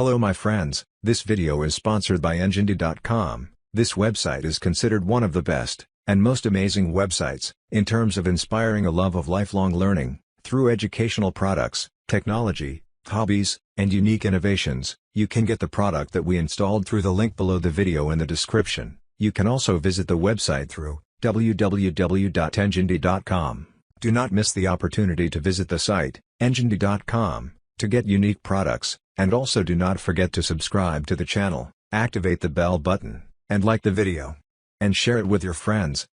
Hello my friends, this video is sponsored by ENGINEDY.com. This website is considered one of the best, and most amazing websites, in terms of inspiring a love of lifelong learning, through educational products, technology, hobbies, and unique innovations. You can get the product that we installed through the link below the video in the description. You can also visit the website through www.enginedy.com. Do not miss the opportunity to visit the site, enginedy.com, to get unique products, and also do not forget to subscribe to the channel, activate the bell button, and like the video. And share it with your friends.